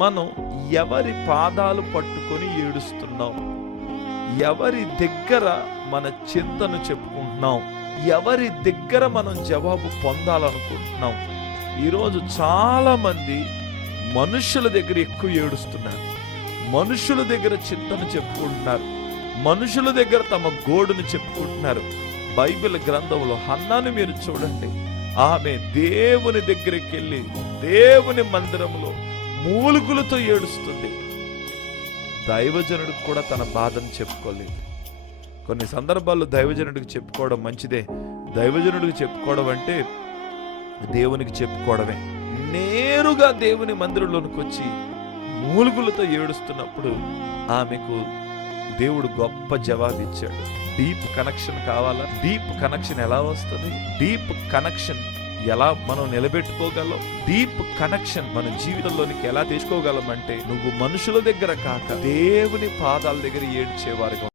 మనం ఎవరి పాదాలు పట్టుకొని ఏడుస్తున్నాం? ఎవరి దగ్గర మన చింతను చెప్పుకుంటున్నాం? ఎవరి దగ్గర మనం జవాబు పొందాలనుకుంటున్నాం? ఈరోజు చాలా మంది మనుషుల దగ్గర ఎక్కువ ఏడుస్తున్నారు, మనుషుల దగ్గర చింతను చెప్పుకుంటున్నారు, మనుషుల దగ్గర తమ గోడును చెప్పుకుంటున్నారు. బైబిల్ గ్రంథంలో హన్నాను మీరు చూడండి. ఆమె దేవుని దగ్గరికి వెళ్ళి దేవుని మందిరంలో మూలుగులతో ఏడుస్తుంది. దైవజనుడికి కూడా తన బాధను చెప్పుకోలేదు. కొన్ని సందర్భాల్లో దైవజనుడికి చెప్పుకోవడం మంచిదే. దైవజనుడికి చెప్పుకోవడం అంటే దేవునికి చెప్పుకోవడమే. నేరుగా దేవుని మందిరంలోనికి వచ్చి మూలుగులతో ఏడుస్తున్నప్పుడు ఆమెకు దేవుడు గొప్ప జవాబు ఇచ్చాడు. డీప్ కనెక్షన్ కావాలా? డీప్ కనెక్షన్ ఎలా వస్తుంది? డీప్ కనెక్షన్ ఎలా మనం నిలబెట్టుకోగలం? డీప్ కనెక్షన్ మన జీవితంలోనికి ఎలా తీసుకోగలం అంటే, నువ్వు మనుషుల దగ్గర కాక దేవుని పాదాల దగ్గర ఏడ్చేవారుగా